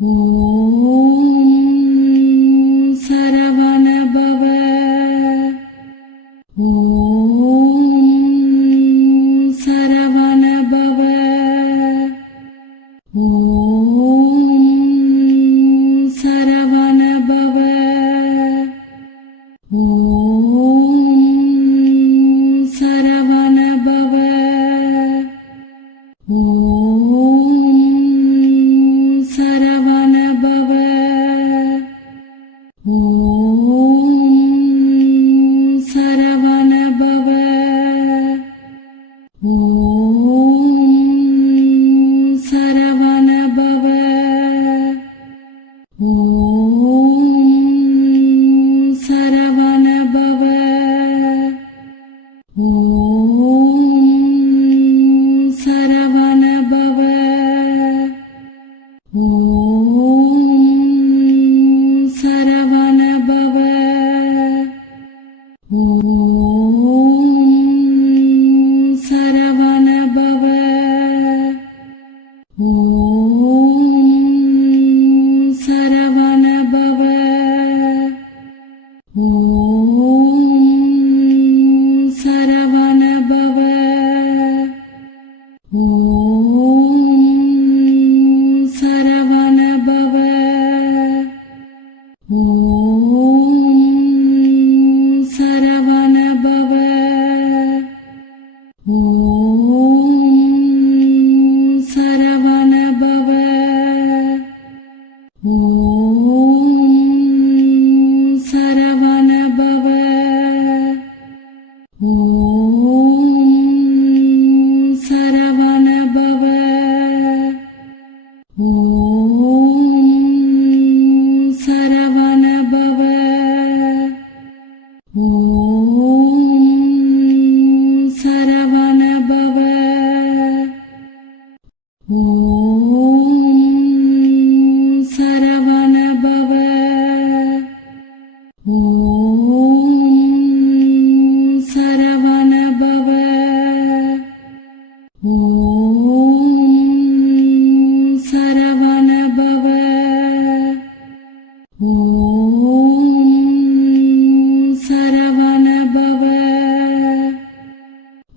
Oh. Ooh. Oh.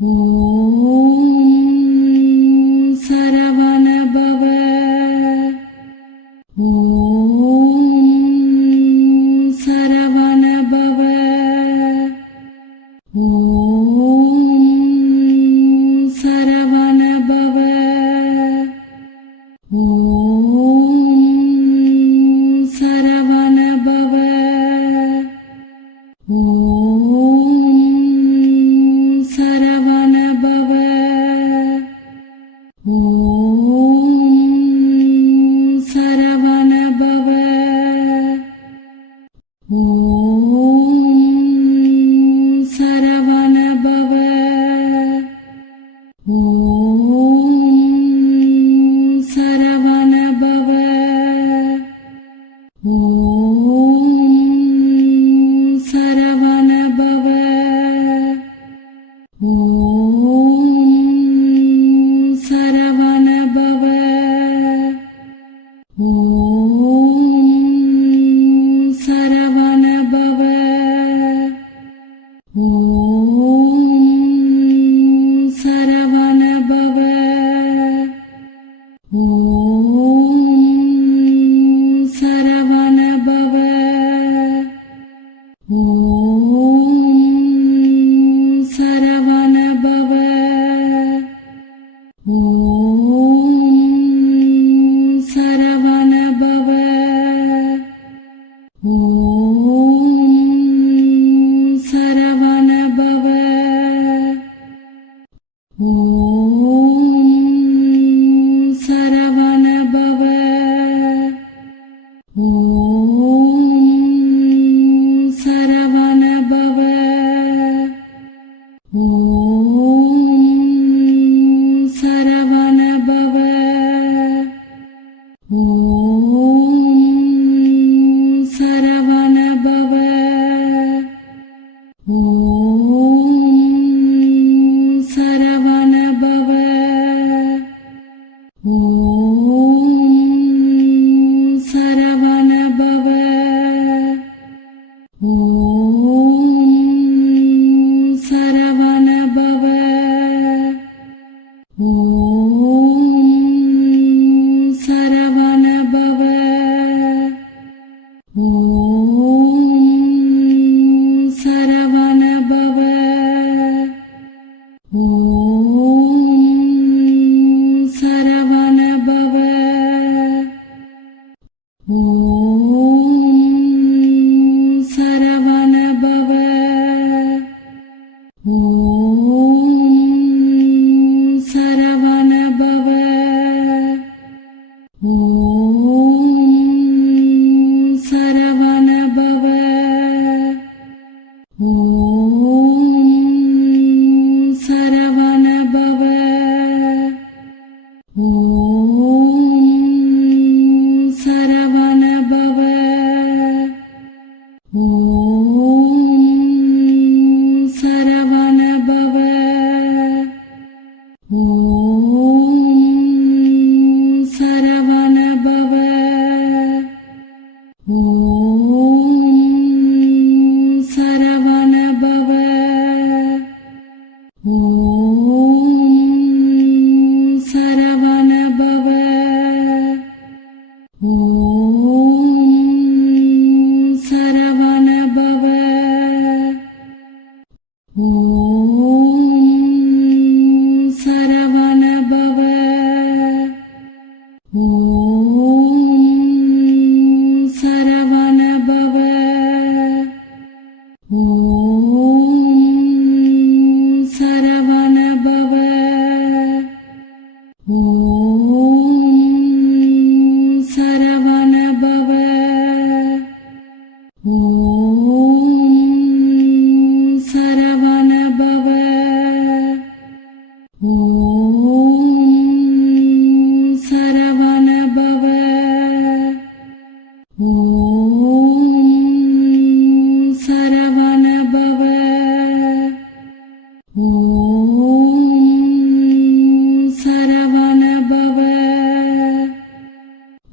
mu Oh. Mm.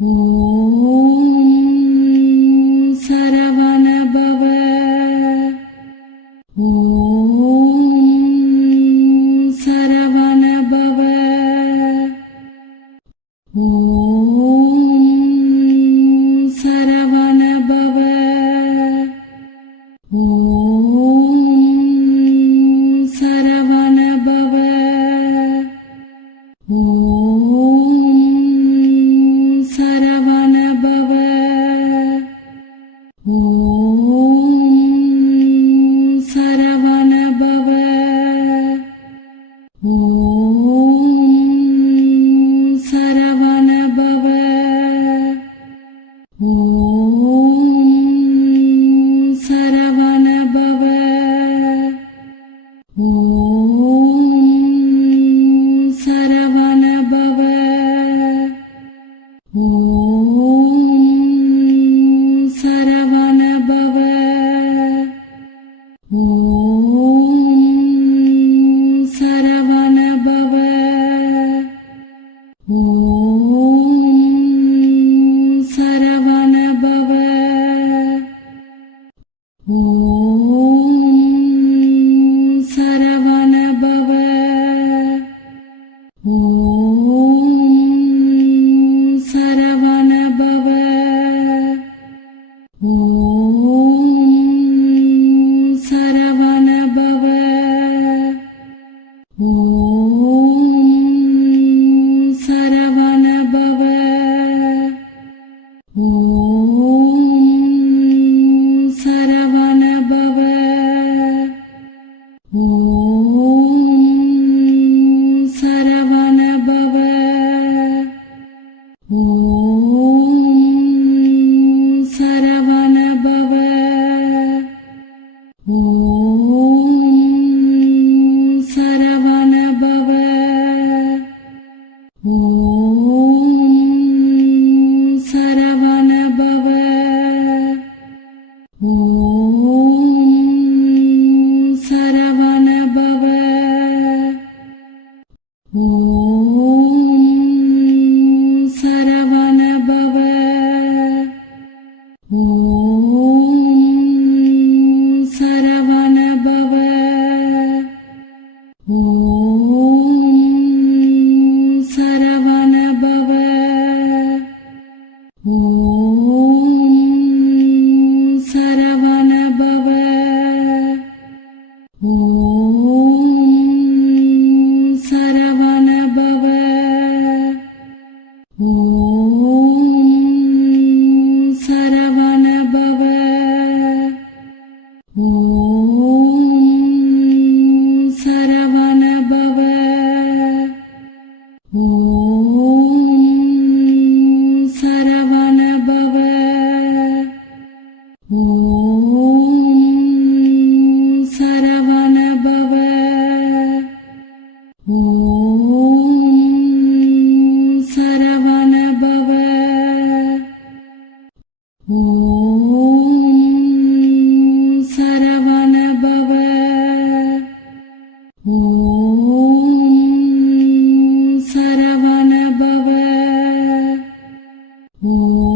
Ooh. Oh.